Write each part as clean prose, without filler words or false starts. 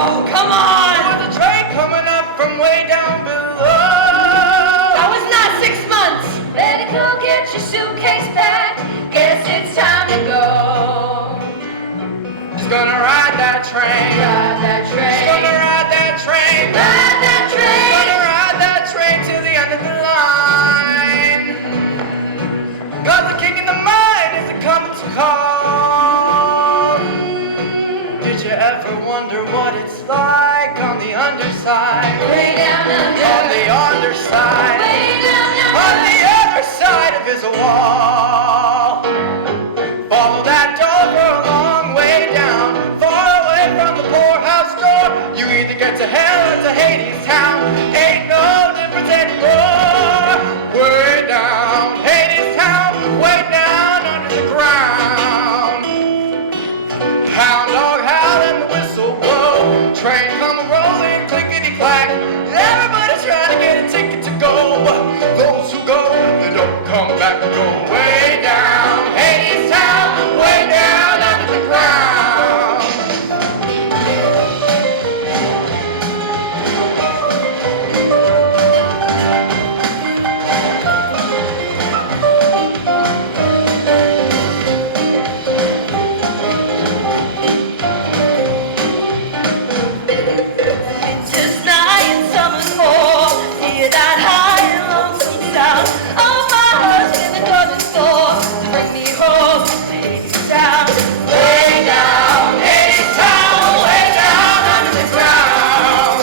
Oh, come on! There was a train coming up from way down below. That was not 6 months! Better go get your suitcase packed. Guess it's time to go. Just gonna ride that train. Ride that train. Just gonna ride that train. Ride that train. Gonna ride that train to the end of the line. Cause the king in the mine is coming to call. Did you ever wonder what it's like on the underside? Way down under. On the underside. Way down under. On the other side of his wall. Follow that door for a long way down, far away from the poorhouse door. You either get to hell or to Hades town. Ain't no difference anymore. Way down, Hades town, way down under the ground. Hound dog howl and the whistle blow. Train come rolling, clickety clack. Everybody's trying to get a ticket to go, but those who go, they don't come back. Go way down, Hades town, way down under the ground. Just night and summer's fall. Hear that high and lonesome sound of my husband in the dozen store to bring me home to Hades town. Way down, Hades town, way down under the ground.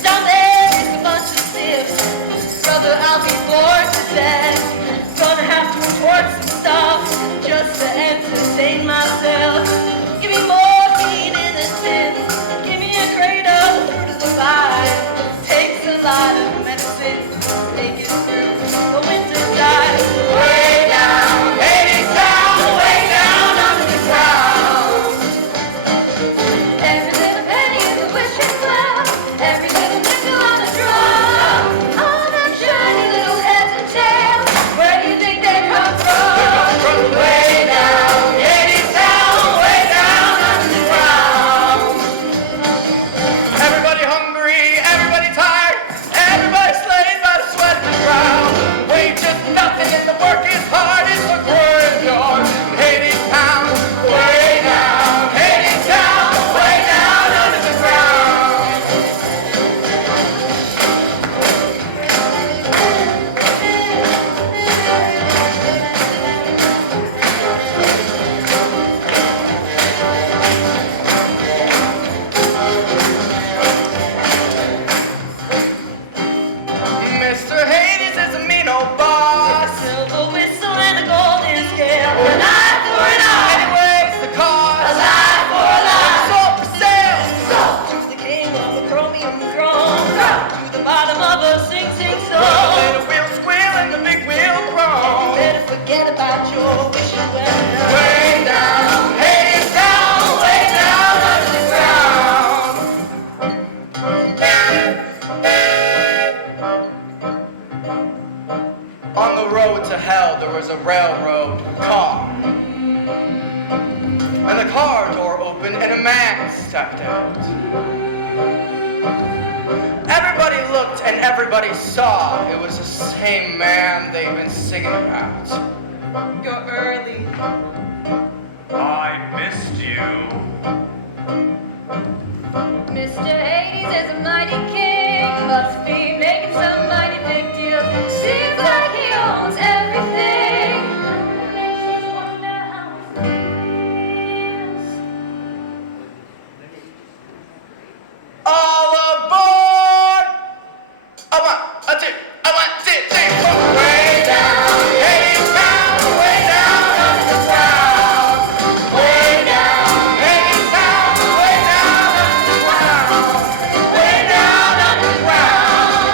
Down there is a bunch of stiffs. Brother, I'll be bored to death. Gonna have to report some stuff just to entertain myself. Give me morphine in a tin. Give me a crate of fruit of the vine. Takes a lot of medicine to make it through the winter time. Way down, Hades town, way down under the ground. Every little penny is a wishing well. Every little nickel on a drum. All them shiny little heads and tails. Where do you think they come from? Way down, Hades town, way down under the ground. Everybody hungry, everybody tired, everybody slayed by the sweat of the ground. Wages nothing and the work is hard. It's a graveyard, Hades town, way down, Hades town, way down under the ground. Mr. Hades is a mean old boss. Silver whistle and a golden scale. An eye for an eye. Anyways, the cost. A lie for a lie. Sold for sale. To the king of the chromium throne. To the bottom of a sing sing The song. little wheel squeal and the big wheel groan. Better forget about your wishing well. Way down, Hades down, way down under the ground. On the road to hell, there was a railroad car. And the car door opened and a man stepped out. Everybody looked and everybody saw it was the same man they've been singing about. You're early. I missed you. Mr. Hades is a mighty king. Must be making some mighty big deal. Seems like he owns everything. All aboard! I want two, three, 4. Way down, Hades town, way down under the ground. Way down, Hades town, way down under the ground. Way down under the ground.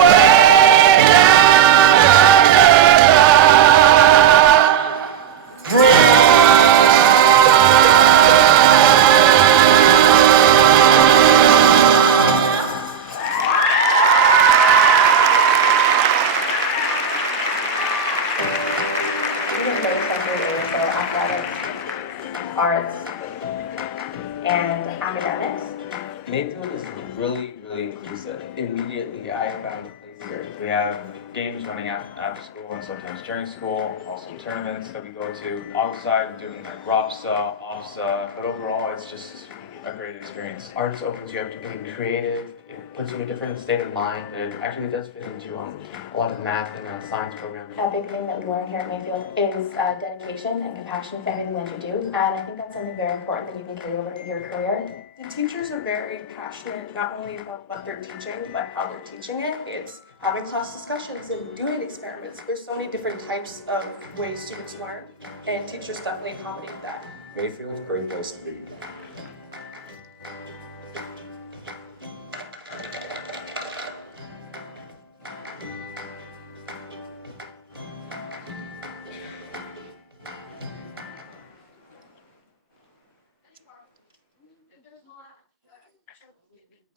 Way down under the ground. Student Day Center is for athletics, arts, and academics. Mayfield is really, really inclusive. Immediately, I found a place here. We have games running after school and sometimes during school, also tournaments that we go to outside doing like ROPSA, OFSA, but overall it's just a great experience. Arts opens you up to being creative. It puts you in a different state of mind. It actually does fit into a lot of math and science programs. A big thing that we learn here at Mayfield is dedication and compassion for everything that you do, and I think that's something very important that you can carry over to your career. The teachers are very passionate not only about what they're teaching, but how they're teaching it. It's having class discussions and doing experiments. There's so many different types of ways students learn, and teachers definitely accommodate that. Mayfield, great place to be.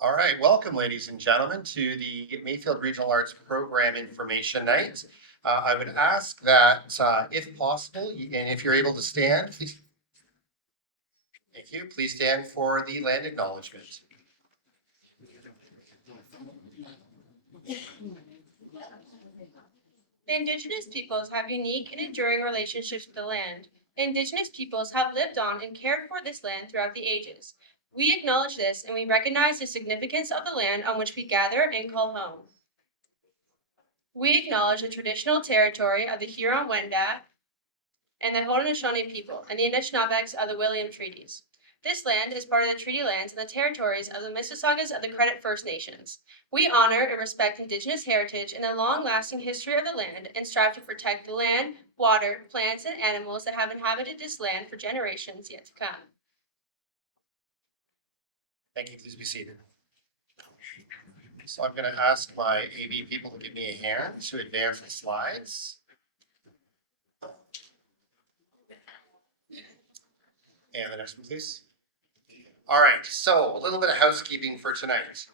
All right, welcome ladies and gentlemen to the Mayfield Regional Arts Program Information Night. I would ask that if possible, and if you're able to stand, please. Thank you. Please stand for the land acknowledgement. The Indigenous peoples have unique and enduring relationships with the land. The Indigenous peoples have lived on and cared for this land throughout the ages. We acknowledge this and we recognize the significance of the land on which we gather and call home. We acknowledge the traditional territory of the Huron-Wendat and the Haudenosaunee people and the Anishinaabeks of the William Treaties. This land is part of the treaty lands and the territories of the Mississaugas of the Credit First Nations. We honor and respect Indigenous heritage and the long-lasting history of the land and strive to protect the land, water, plants, and animals that have inhabited this land for generations yet to come. Thank you. Please be seated. So I'm going to ask my AV people to give me a hand to advance the slides. And the next one, please. All right, so a little bit of housekeeping for tonight.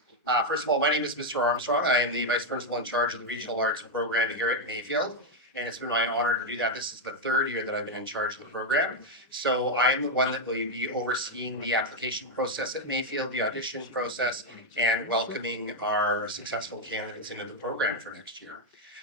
First of all, my name is Mr. Armstrong. I am the Vice Principal in charge of the Regional Arts Program here at Mayfield. And it's been my honor to do that. This is the third year that I've been in charge of the program. So I am the one that will be overseeing the application process at Mayfield, the audition process, and welcoming our successful candidates into the program for next year.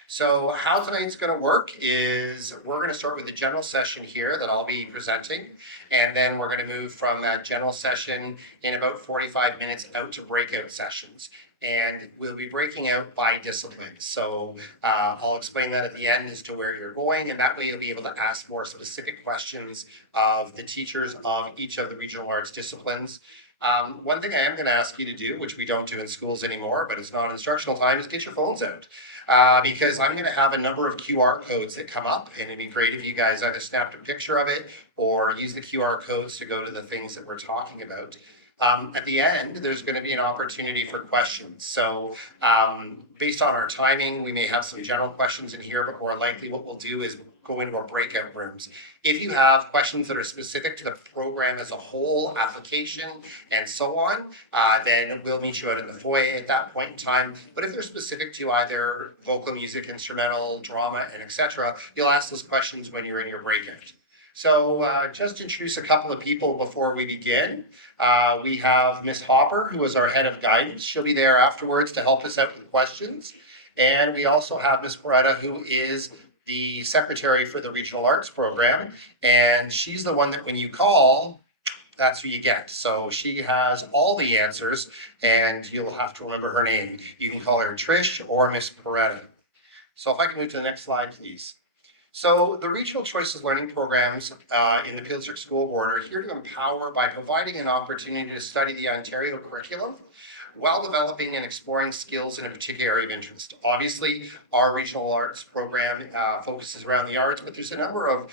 So how tonight's going to work is we're going to start with the general session here that I'll be presenting. And then we're going to move from that general session in about 45 minutes out to breakout sessions. And we'll be breaking out by discipline. So I'll explain that at the end as to where you're going, and that way you'll be able to ask more specific questions of the teachers of each of the regional arts disciplines. One thing I am going to ask you to do, which we don't do in schools anymore, but it's not instructional time, is get your phones out. Because I'm going to have a number of QR codes that come up, and it'd be great if you guys either snapped a picture of it or use the QR codes to go to the things that we're talking about. At the end, there's going to be an opportunity for questions. So based on our timing, we may have some general questions in here, but more likely what we'll do is go into our breakout rooms. If you have questions that are specific to the program as a whole, application, and so on, then we'll meet you out in the foyer at that point in time. But if they're specific to either vocal, music, instrumental, drama, and etc., you'll ask those questions when you're in your breakout. So just to introduce a couple of people before we begin. We have Miss Hopper, who is our head of guidance. She'll be there afterwards to help us out with questions. And we also have Miss Beretta, who is the secretary for the Regional Arts Program. And she's the one that when you call, that's who you get. So she has all the answers, and you'll have to remember her name. You can call her Trish or Miss Beretta. So if I can move to the next slide, please. So the Regional Choices Learning Programs in the Peel District School Board are here to empower by providing an opportunity to study the Ontario curriculum while developing and exploring skills in a particular area of interest. Obviously, our Regional Arts Program focuses around the arts, but there's a number of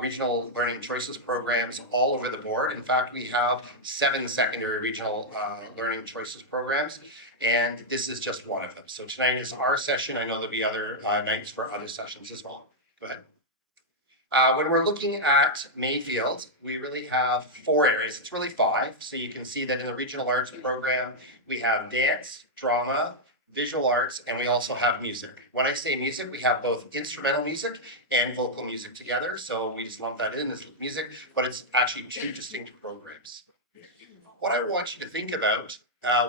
Regional Learning Choices programs all over the board. In fact, we have 7 secondary Regional Learning Choices programs, and this is just one of them. So tonight is our session. I know there'll be other nights for other sessions as well. Go ahead. When we're looking at Mayfield, we really have 4 areas. It's really 5. So you can see that in the Regional Arts Program, we have dance, drama, visual arts, and we also have music. When I say music, we have both instrumental music and vocal music together. So we just lump that in as music, but it's actually 2 distinct programs. what I want you to think about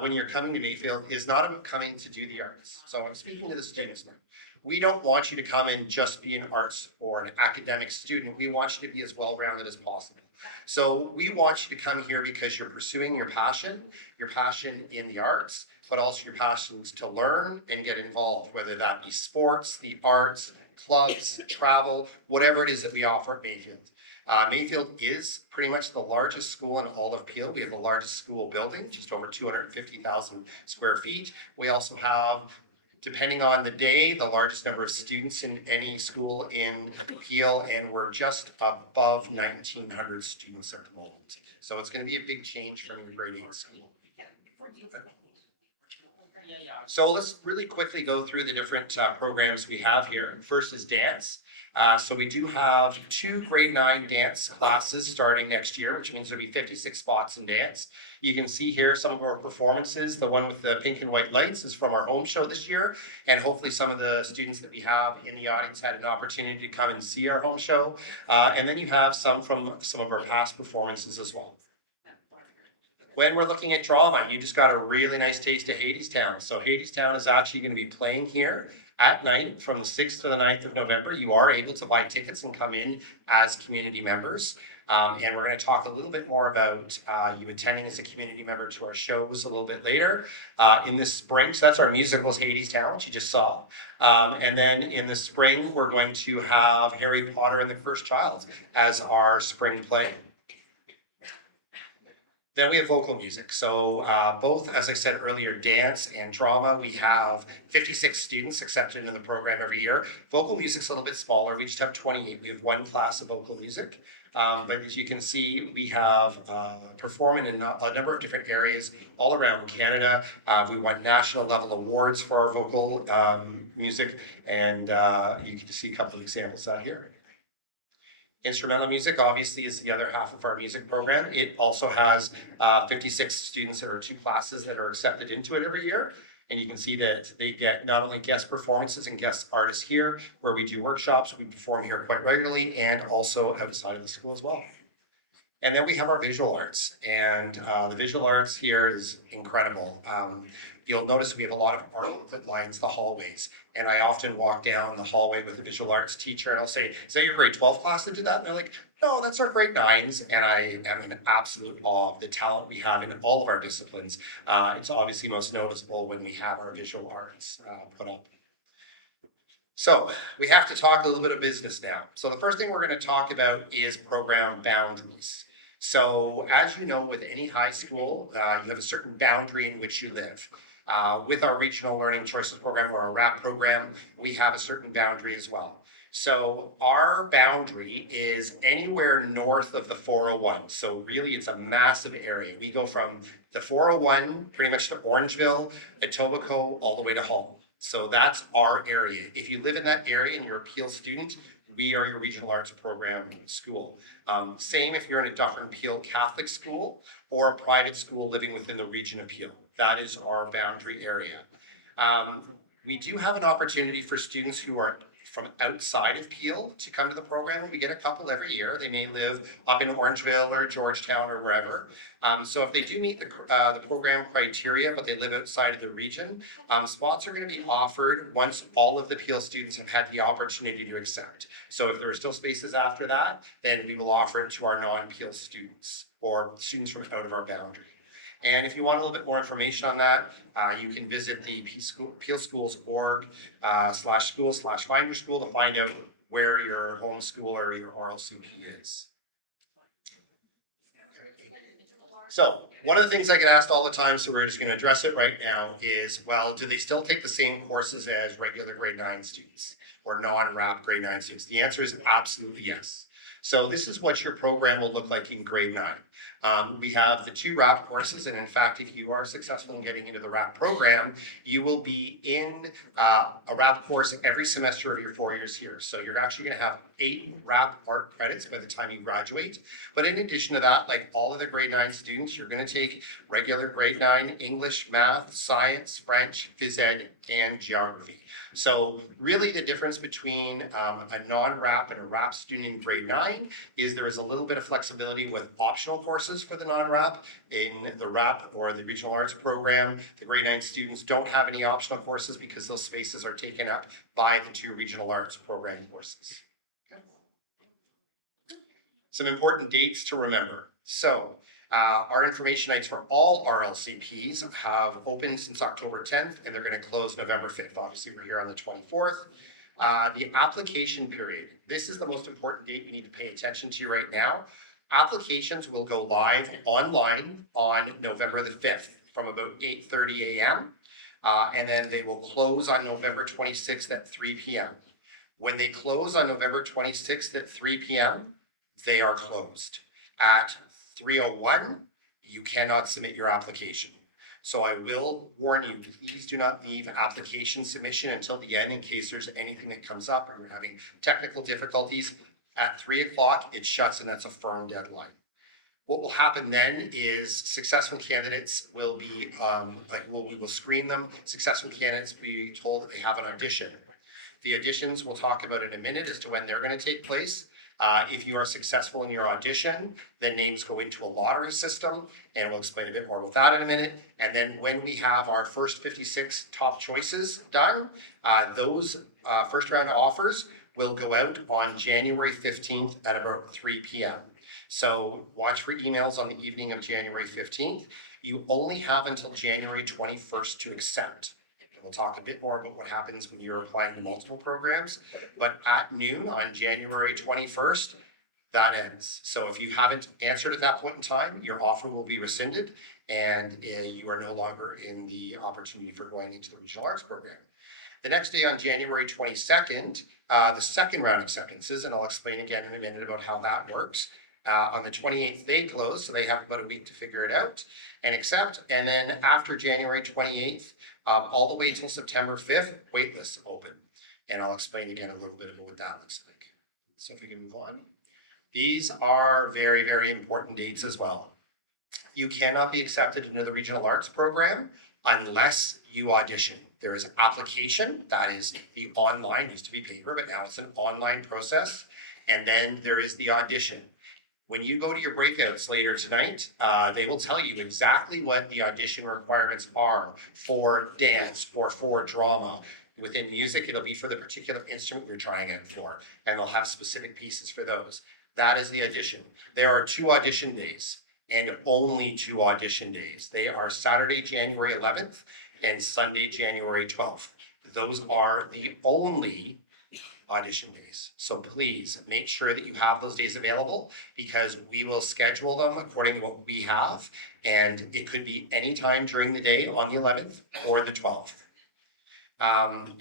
when you're coming to Mayfield is not about coming to do the arts. So I'm speaking to the students now. We don't want you to come and just be an arts or an academic student. We want you to be as well-rounded as possible. So we want you to come here because you're pursuing your passion in the arts, but also your passions to learn and get involved, whether that be sports, the arts, clubs, travel, whatever it is that we offer at Mayfield. Mayfield is pretty much the largest school in all of Peel. We have the largest school building, just over 250,000 square feet. We also have, depending on the day, the largest number of students in any school in Peel, and we're just above 1,900 students at the moment. So it's going to be a big change from your grade 8 school. So let's really quickly go through the different programs we have here. First is dance. So we do have 2 grade 9 dance classes starting next year, which means there'll be 56 spots in dance. You can see here some of our performances. The one with the pink and white lights is from our home show this year, and hopefully some of the students that we have in the audience had an opportunity to come and see our home show. And then you have some from some of our past performances as well. When we're looking at drama, you just got a really nice taste of Hadestown. So Hadestown is actually going to be playing here at night from the 6th to the 9th of November. You are able to buy tickets and come in as community members. And we're going to talk a little bit more about you attending as a community member to our shows a little bit later in the spring. So that's our musicals, Hadestown, which you just saw. And then in the spring, we're going to have Harry Potter and the Cursed Child as our spring play. Then we have vocal music. So both, as I said earlier, dance and drama. We have 56 students accepted into the program every year. Vocal music's a little bit smaller. We just have 28. We have 1 class of vocal music. But as you can see, we have performing in a number of different areas all around Canada. We won national level awards for our vocal music, and you can see a couple of examples out here. Instrumental music obviously is the other half of our music program. It also has 56 students that are 2 classes that are accepted into it every year. And you can see that they get not only guest performances and guest artists here, where we do workshops, we perform here quite regularly, and also outside of the school as well. And then we have our visual arts, and the visual arts here is incredible. You'll notice we have a lot of art that lines the hallways, and I often walk down the hallway with a visual arts teacher, and I'll say, "Is that your grade 12 class that did that?" And they're like, "No, that's our grade 9s," and I am in absolute awe of the talent we have in all of our disciplines. It's obviously most noticeable when we have our visual arts put up. So we have to talk a little bit of business now. So the first thing we're going to talk about is program boundaries. So as you know, with any high school, you have a certain boundary in which you live. With our Regional Learning Choices program or our RAP program, we have a certain boundary as well. So our boundary is anywhere north of the 401. So really it's a massive area. We go from the 401 pretty much to Orangeville, Etobicoke, all the way to Hull. So that's our area. If you live in that area and you're a Peel student, we are your regional arts program school. Same if you're in a Dufferin Peel Catholic school or a private school living within the region of Peel. That is our boundary area. We do have an opportunity for students who are from outside of Peel to come to the program. We get a couple every year. They may live up in Orangeville or Georgetown or wherever. So if they do meet the program criteria, but they live outside of the region, spots are going to be offered once all of the Peel students have had the opportunity to accept. So if there are still spaces after that, then we will offer it to our non-Peel students or students from out of our boundary. And if you want a little bit more information on that, you can visit the peelschools.org/school/find your school to find out where your home school or your RLCP is. So one of the things I get asked all the time, so we're just going to address it right now, is, well, do they still take the same courses as regular grade 9 students or non-RAP grade 9 students? The answer is absolutely yes. So this is what your program will look like in grade 9. We have the 2 RAP courses, and in fact, if you are successful in getting into the RAP program, you will be in a RAP course every semester of your 4 years here. So you're actually going to have 8 RAP art credits by the time you graduate. But in addition to that, like all of the grade 9 students, you're going to take regular grade 9 English, math, science, French, phys ed, and geography. So really the difference between a non-RAP and a RAP student in grade 9 is there is a little bit of flexibility with optional courses for the non-RAP. In the RAP or the Regional Arts program, the grade 9 students don't have any optional courses because those spaces are taken up by the 2 Regional Arts program courses. Okay. Some important dates to remember. So, our information nights for all RLCPs have opened since October 10th, and they're going to close November 5th. Obviously, we're here on the 24th. The application period. This is the most important date you need to pay attention to right now. Applications will go live online on November the 5th from about 8:30 a.m. And then they will close on November 26th at 3 p.m. When they close on November 26th at 3 p.m., they are closed. At 3:01, you cannot submit your application. So I will warn you, please do not leave application submission until the end in case there's anything that comes up or you're having technical difficulties. At 3 o'clock, it shuts and that's a firm deadline. What will happen then is successful candidates will be, we will screen them. Successful candidates will be told that they have an audition. The auditions we'll talk about in a minute as to when they're going to take place. If you are successful in your audition, then names go into a lottery system, and we'll explain a bit more about that in a minute. And then when we have our first 56 top choices done, those first round offers will go out on January 15th at about 3 p.m. So watch for emails on the evening of January 15th. You only have until January 21st to accept. We'll talk a bit more about what happens when you're applying to multiple programs, but at noon on January 21st, that ends. So if you haven't answered at that point in time, your offer will be rescinded and you are no longer in the opportunity for going into the Regional Arts program. The next day on January 22nd, the second round acceptances, and I'll explain again in a minute about how that works. On the 28th, they close, so they have about a week to figure it out and accept. And then after January 28th, all the way till September 5th, waitlists open. And I'll explain again a little bit about what that looks like. So if we can move on. These are very, very important dates as well. You cannot be accepted into the Regional Arts program unless you audition. There is application, that is the online, used to be paper, but now it's an online process. And then there is the audition. When you go to your breakouts later tonight, they will tell you exactly what the audition requirements are for dance or for drama. Within music, it'll be for the particular instrument you're trying out for, and they'll have specific pieces for those. That is the audition. There are 2 audition days, and only 2 audition days. They are Saturday, January 11th, and Sunday, January 12th. Those are the only audition days. So please make sure that you have those days available because we will schedule them according to what we have. And it could be any time during the day on the 11th or the 12th.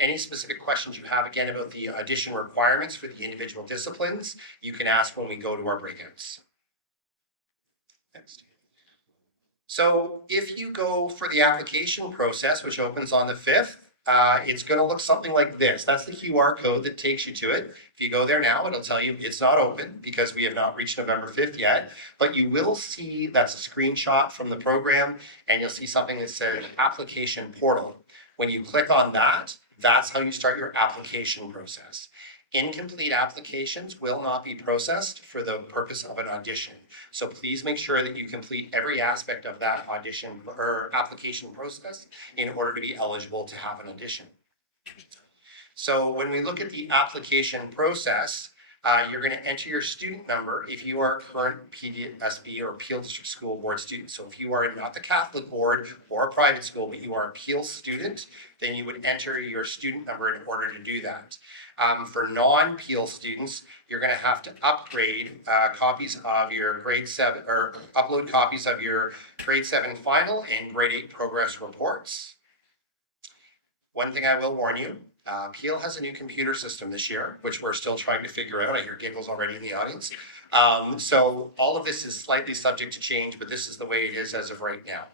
Any specific questions you have again about the audition requirements for the individual disciplines, you can ask when we go to our breakouts. Next. So if you go for the application process, which opens on the 5th, it's going to look something like this. That's the QR code that takes you to it. If you go there now, it'll tell you it's not open because we have not reached November 5th yet, but you will see that's a screenshot from the program and you'll see something that says application portal. When you click on that, that's how you start your application process. Incomplete applications will not be processed for the purpose of an audition. So please make sure that you complete every aspect of that audition or application process in order to be eligible to have an audition. So when we look at the application process, you're going to enter your student number if you are a current PDSB or Peel District School Board student. So if you are not the Catholic Board or a private school, but you are a Peel student, then you would enter your student number in order to do that. For non-Peel students, you're going to have to upgrade copies of your grade 7 or upload copies of your grade 7 final and grade 8 progress reports. One thing I will warn you, Peel has a new computer system this year, which we're still trying to figure out. I hear giggles already in the audience. So all of this is slightly subject to change, but this is the way it is as of right now.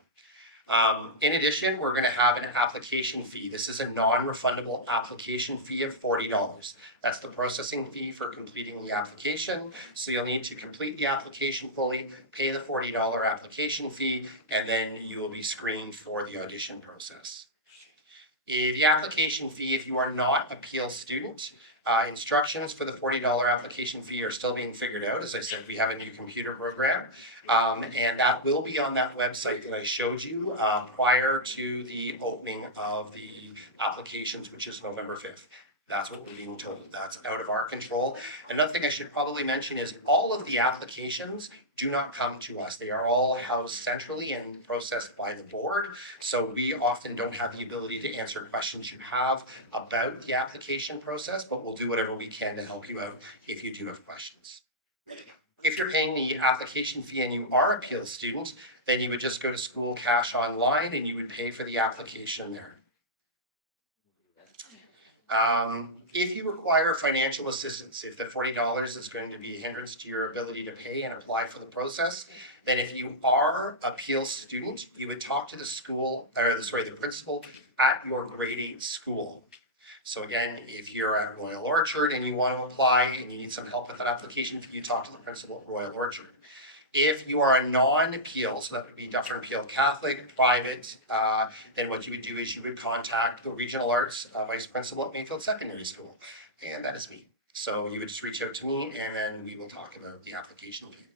In addition, we're going to have an application fee. This is a non-refundable application fee of $40. That's the processing fee for completing the application. So you'll need to complete the application fully, pay the $40 application fee, and then you will be screened for the audition process. The application fee, if you are not a Peel student, Instructions for the $40 application fee are still being figured out. As I said, we have a new computer program, and that will be on that website that I showed you prior to the opening of the applications, which is November 5th. That's what we're being told. That's out of our control. Another thing I should probably mention is all of the applications do not come to us. They are all housed centrally and processed by the board. So we often don't have the ability to answer questions you have about the application process, but we'll do whatever we can to help you out if you do have questions. If you're paying the application fee and you are a Peel student, then you would just go to School Cash Online and you would pay for the application there. If you require financial assistance, if the $40 is going to be a hindrance to your ability to pay and apply for the process, then if you are a Peel student, you would talk to the principal at your grade 8 school. So again, if you're at Royal Orchard and you want to apply and you need some help with that application, you talk to the principal at Royal Orchard. If you are a non-Peel, so that would be Dufferin Peel Catholic, private, then what you would do is you would contact the Regional Arts Vice Principal at Mayfield Secondary School, and that is me. So you would just reach out to me and then we will talk about the application fee.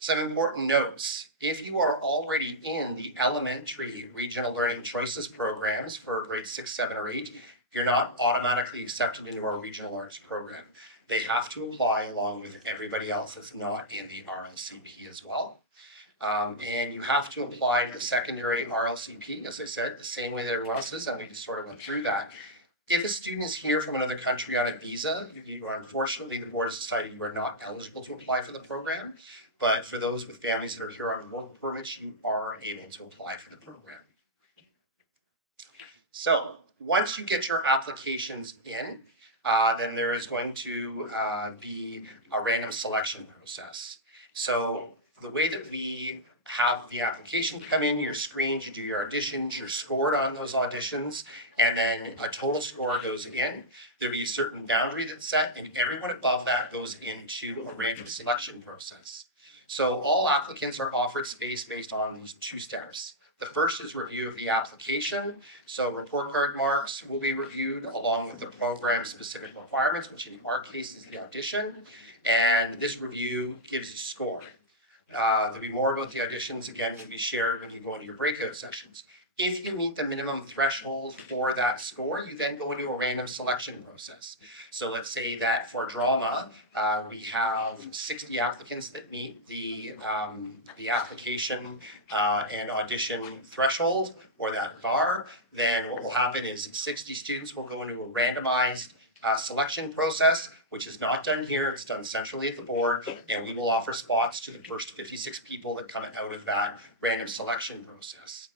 Some important notes. If you are already in the elementary regional learning choices programs for grades 6, 7, or 8, you're not automatically accepted into our regional arts program. They have to apply along with everybody else that's not in the RLCP as well. And you have to apply to the secondary RLCP, as I said, the same way that everyone else is, and we just sort of went through that. If a student is here from another country on a visa, unfortunately, the board has decided you are not eligible to apply for the program. But for those with families that are here on work permits, you are able to apply for the program. So once you get your applications in, then there is going to be a random selection process. So the way that we have the application come in, you're screened, you do your auditions, you're scored on those auditions, and then a total score goes in. There'll be a certain boundary that's set, and everyone above that goes into a random selection process. So all applicants are offered space based on these 2 steps. The first is review of the application. So report card marks will be reviewed along with the program specific requirements, which in our case is the audition. And this review gives you a score. There'll be more about the auditions, again, will be shared when you go into your breakout sessions. If you meet the minimum threshold for that score, you then go into a random selection process. So let's say that for drama, we have 60 applicants that meet the application and audition threshold or that bar. Then what will happen is 60 students will go into a randomized selection process, which is not done here, it's done centrally at the board, and we will offer spots to the first 56 people that come out of that random selection process.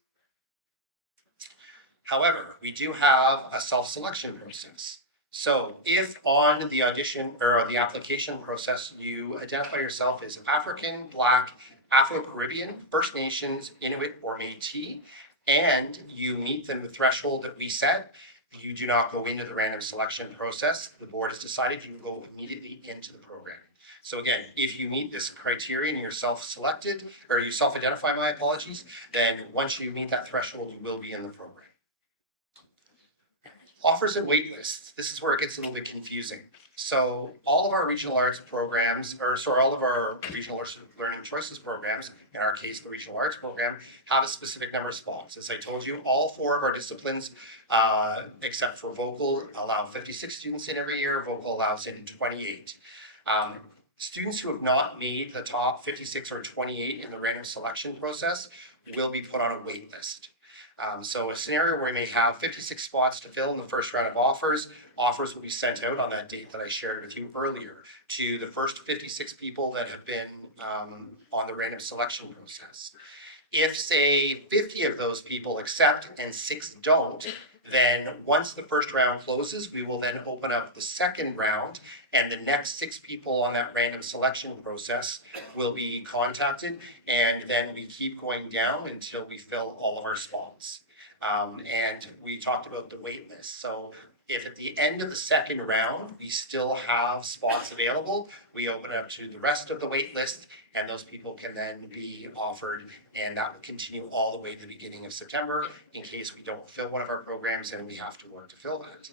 However, we do have a self-selection process. So if on the audition or the application process, you identify yourself as African, Black, Afro-Caribbean, First Nations, Inuit, or Métis, and you meet the threshold that we set, you do not go into the random selection process. The board has decided you go immediately into the program. So again, if you meet this criterion and you're self-selected, or you self-identify, my apologies, then once you meet that threshold, you will be in the program. Offers and wait lists. This is where it gets a little bit confusing. So all of our regional arts programs, all of our regional arts learning choices programs, in our case, the regional arts program, have a specific number of spots. As I told you, all 4 of our disciplines, except for vocal, allow 56 students in every year. Vocal allows in 28. Students who have not made the top 56 or 28 in the random selection process will be put on a wait list. So a scenario where we may have 56 spots to fill in the first round of offers. Offers will be sent out on that date that I shared with you earlier to the first 56 people that have been on the random selection process. If, say, 50 of those people accept and 6 don't, then once the first round closes, we will then open up the second round, and the next 6 people on that random selection process will be contacted, and then we keep going down until we fill all of our spots. And we talked about the wait list. So if at the end of the second round, we still have spots available, we open it up to the rest of the wait list, and those people can then be offered, and that will continue all the way to the beginning of September in case we don't fill one of our programs and we have to work to fill that.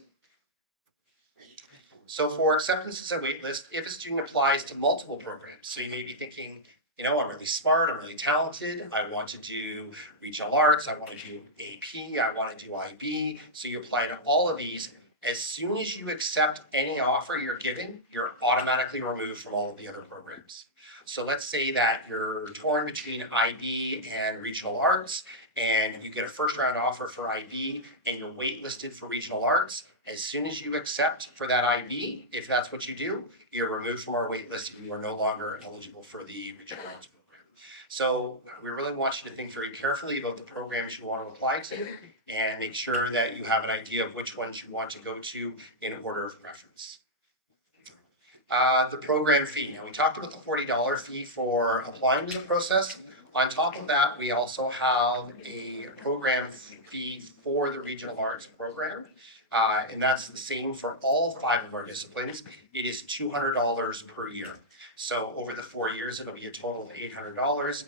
So for acceptances and waitlist, if a student applies to multiple programs, so you may be thinking, you know, I'm really smart, I'm really talented, I want to do regional arts, I want to do AP, I want to do IB, so you apply to all of these. As soon as you accept any offer you're given, you're automatically removed from all of the other programs. So let's say that you're torn between IB and regional arts, and you get a first round offer for IB and you're waitlisted for regional arts. As soon as you accept for that IB, if that's what you do, you're removed from our wait list and you are no longer eligible for the regional arts program. So we really want you to think very carefully about the programs you want to apply to and make sure that you have an idea of which ones you want to go to in order of preference. The program fee. Now we talked about the $40 fee for applying to the process. On top of that, we also have a program fee for the regional arts program. And that's the same for all 5 of our disciplines. It is $200 per year. So over the 4 years, it'll be a total of $800.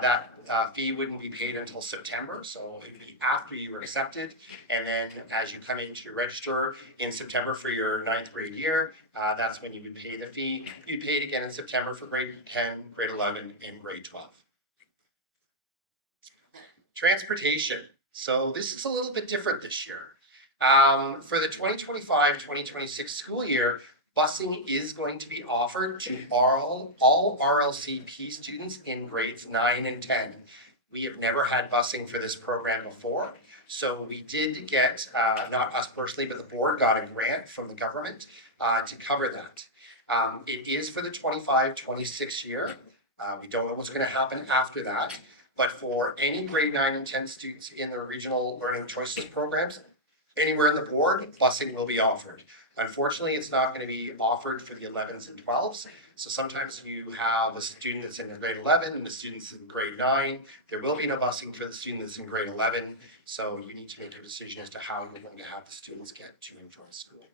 That fee wouldn't be paid until September, so it would be after you were accepted. And then as you come in to register in September for your 9th grade year, that's when you would pay the fee. You'd pay it again in September for grade 10, grade 11, and grade 12. Transportation. So this is a little bit different this year. For the 2025-2026 school year, busing is going to be offered to all RLCP students in grades 9 and 10. We have never had busing for this program before. So we did get, not us personally, but the board got a grant from the government to cover that. It is for the 25-26 year. We don't know what's going to happen after that. But for any grade 9 and 10 students in the regional learning choices programs, anywhere in the board, busing will be offered. Unfortunately, it's not going to be offered for the 11s and 12s. So sometimes you have a student that's in grade 11 and a student that's in grade 9. There will be no busing for the student that's in grade 11. So you need to make a decision as to how you're going to have the students get to and from school.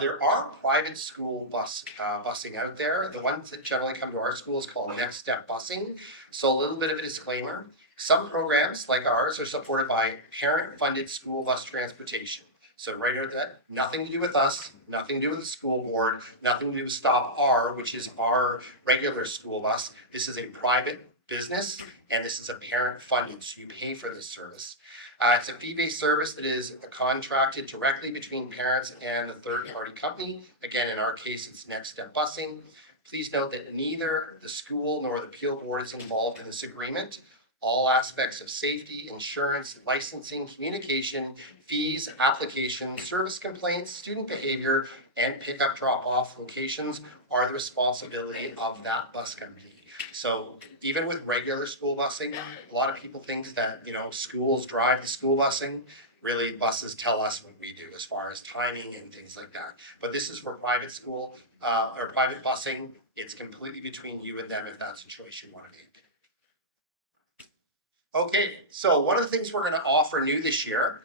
There are private school busing out there. The ones that generally come to our school is called Next Step Busing. So a little bit of a disclaimer. Some programs like ours are supported by parent-funded school bus transportation. So right out that, nothing to do with us, nothing to do with the school board, nothing to do with Stop R, which is our regular school bus. This is a private business, and this is a parent-funded, so you pay for this service. It's a fee-based service that is contracted directly between parents and the third-party company. Again, in our case, it's Next Step Busing. Please note that neither the school nor the Peel board is involved in this agreement. All aspects of safety, insurance, licensing, communication, fees, applications, service complaints, student behavior, and pickup drop-off locations are the responsibility of that bus company. So even with regular school busing, a lot of people think that, you know, schools drive the school busing. Really, buses tell us what we do as far as timing and things like that. But this is for private school or private busing. It's completely between you and them if that's a choice you want to make. Okay, so one of the things we're going to offer new this year,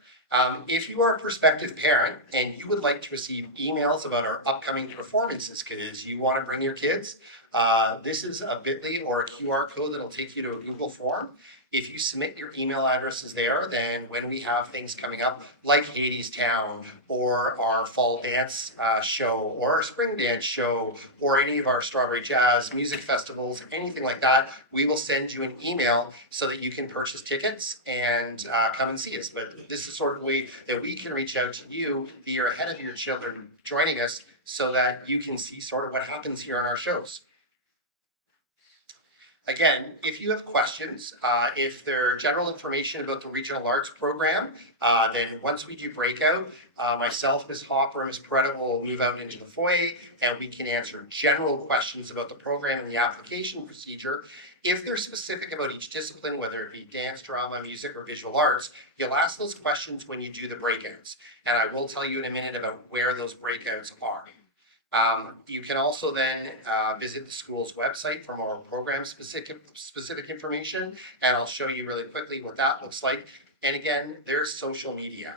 if you are a prospective parent and you would like to receive emails about our upcoming performances because you want to bring your kids, this is a bit.ly or a QR code that'll take you to a Google form. If you submit your email addresses there, then when we have things coming up like Hades Town or our fall dance show or our spring dance show or any of our Strawberry Jazz music festivals, anything like that, we will send you an email so that you can purchase tickets and come and see us. But this is sort of the way that we can reach out to you the year ahead of your children joining us so that you can see sort of what happens here on our shows. Again, if you have questions, if there are general information about the Regional Arts Program, then once we do Breakout, myself, Ms. Hopper, and Ms. Peretta will move out into the foyer and we can answer general questions about the program and the application procedure. If they're specific about each discipline, whether it be dance, drama, music, or visual arts, you'll ask those questions when you do the breakouts. And I will tell you in a minute about where those breakouts are. You can also then visit the school's website for more program specific information, and I'll show you really quickly what that looks like. And again, there's social media.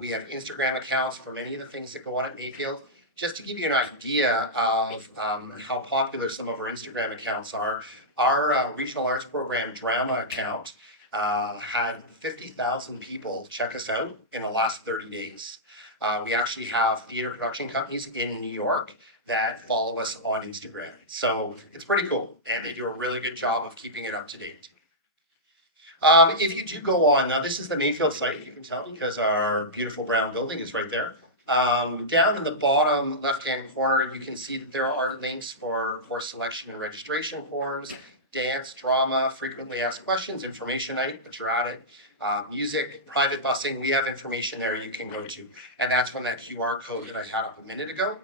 We have Instagram accounts for many of the things that go on at Mayfield. Just to give you an idea of how popular some of our Instagram accounts are, our Regional Arts Program drama account had 50,000 people check us out in the last 30 days. We actually have theater production companies in New York that follow us on Instagram. So it's pretty cool, and they do a really good job of keeping it up to date. If you do go on, now this is the Mayfield site, if you can tell, because our beautiful brown building is right there. Down in the bottom left-hand corner, you can see that there are links for course selection and registration forms, dance, drama, frequently asked questions, information night, but you're at it, music, private busing. We have information there you can go to. And that's from that QR code that I had up a minute ago.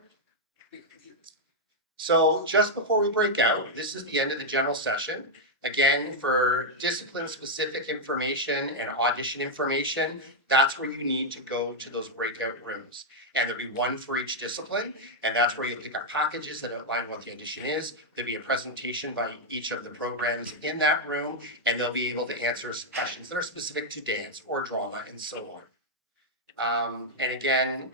So just before we break out, this is the end of the general session. Again, for discipline-specific information and audition information, that's where you need to go to those breakout rooms. And there'll be one for each discipline, and that's where you'll pick up packages that outline what the audition is. There'll be a presentation by each of the programs in that room, and they'll be able to answer questions that are specific to dance or drama and so on. And again,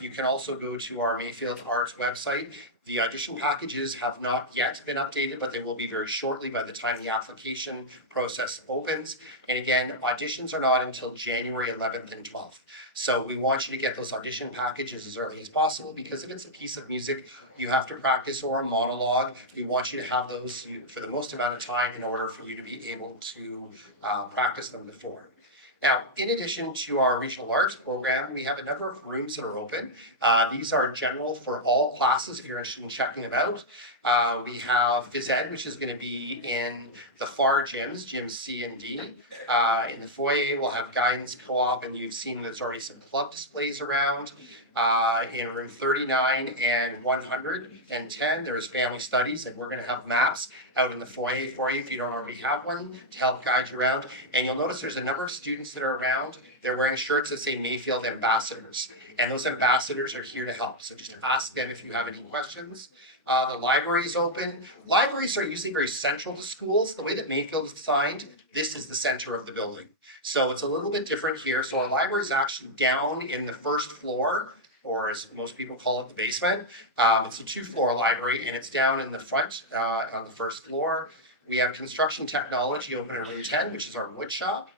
you can also go to our Mayfield Arts website. The audition packages have not yet been updated, but they will be very shortly by the time the application process opens. And again, auditions are not until January 11th and 12th. So we want you to get those audition packages as early as possible, because if it's a piece of music you have to practice or a monologue, we want you to have those for the most amount of time in order for you to be able to practice them before. Now, in addition to our regional arts program, we have a number of rooms that are open. These are general for all classes if you're interested in checking them out. We have phys ed, which is going to be in the far gyms, gyms C and D. In the foyer, we'll have guidance co-op, and you've seen there's already some club displays around. In room 39 and 110, there's family studies, and we're going to have maps out in the foyer for you if you don't already have one to help guide you around. And you'll notice there's a number of students that are around. They're wearing shirts that say Mayfield Ambassadors, and those ambassadors are here to help. So just ask them if you have any questions. The library is open. Libraries are usually very central to schools. The way that Mayfield is designed, this is the center of the building. So it's a little bit different here. So our library is actually down in the first floor, or as most people call it, the basement. It's a 2-floor library, and it's down in the front on the first floor. We have construction technology open in room 10, which is our wood shop.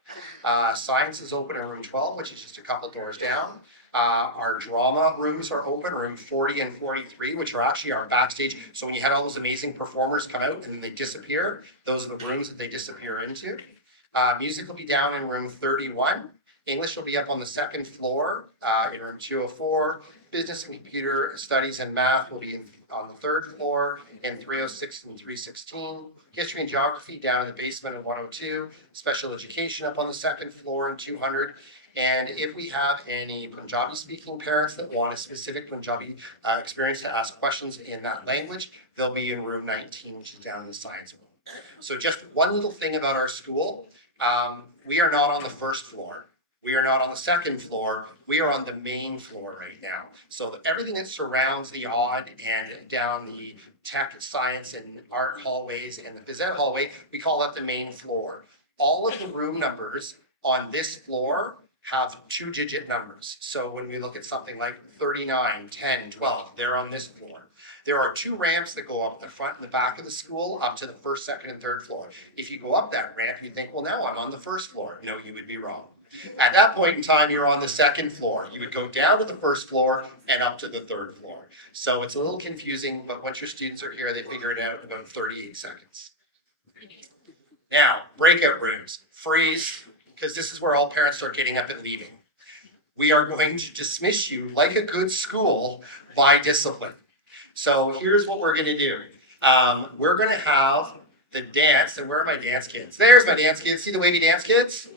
Science is open in room 12, which is just a couple doors down. Our drama rooms are open, room 40 and 43, which are actually our backstage. So when you had all those amazing performers come out and then they disappear, those are the rooms that they disappear into. Music will be down in room 31. English will be up on the second floor in room 204. Business and computer studies and math will be on the third floor in 306 and 316. History and geography down in the basement in 102. Special education up on the second floor in 200. And if we have any Punjabi speaking parents that want a specific Punjabi experience to ask questions in that language, they'll be in room 19, which is down in the science room. So just one little thing about our school, we are not on the first floor. We are not on the second floor. We are on the main floor right now. So everything that surrounds the odd and down the tech, science, and art hallways and the phys ed hallway, we call that the main floor. All of the room numbers on this floor have 2-digit numbers. So when we look at something like 39, 10, 12, they're on this floor. There are 2 ramps that go up the front and the back of the school up to the first, second, and third floor. If you go up that ramp, you think, well, now I'm on the first floor. No, you would be wrong. At that point in time, you're on the second floor. You would go down to the first floor and up to the third floor. So it's a little confusing, but once your students are here, they figure it out in about 38 seconds. Now, breakout rooms, freeze, because this is where all parents start getting up and leaving. We are going to dismiss you like a good school by discipline. So here's what we're going to do. We're going to have the dance, and where are my dance kids? There's my dance kids. See the wavy dance kids?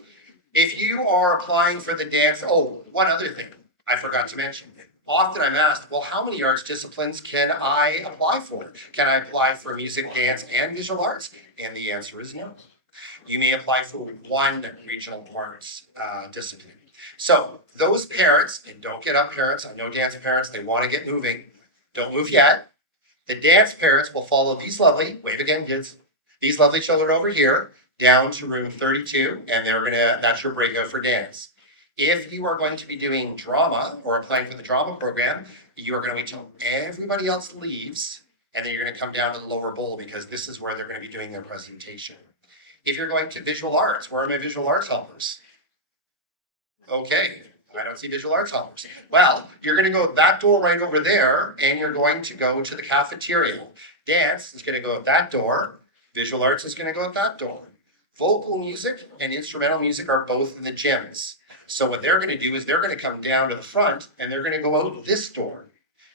If you are applying for the dance, oh, one other thing I forgot to mention. Often I'm asked, well, how many arts disciplines can I apply for? Can I apply for music, dance, and visual arts? And the answer is no. You may apply for one regional arts discipline. So those parents, and don't get up parents, I know dance parents, they want to get moving. Don't move yet. The dance parents will follow these lovely, wave again kids, these lovely children over here, down to room 32, and that's your breakout for dance. If you are going to be doing drama or applying for the drama program, you are going to wait till everybody else leaves, and then you're going to come down to the lower bowl because this is where they're going to be doing their presentation. If you're going to visual arts, where are my visual arts helpers? Okay, I don't see visual arts helpers. Well, you're gonna go that door right over there, and you're going to go to the cafeteria. Dance is gonna go out that door, visual arts is gonna go out that door. Vocal music and instrumental music are both in the gyms. So what they're gonna do is they're gonna come down to the front, and they're gonna go out this door.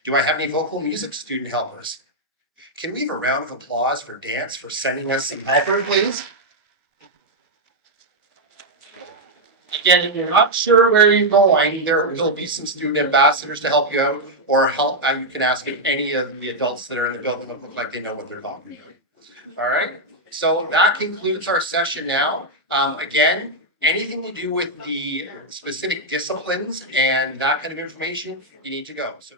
Do I have any vocal music student helpers? Can we have a round of applause for dance for sending us some helpers, please? Again, if you're not sure where you're going, there will be some student ambassadors to help you out, or help, you can ask any of the adults that are in the building that look like they know what they're talking about. All right, so that concludes our session now. Again, anything to do with the specific disciplines and that kind of information, you need to go. So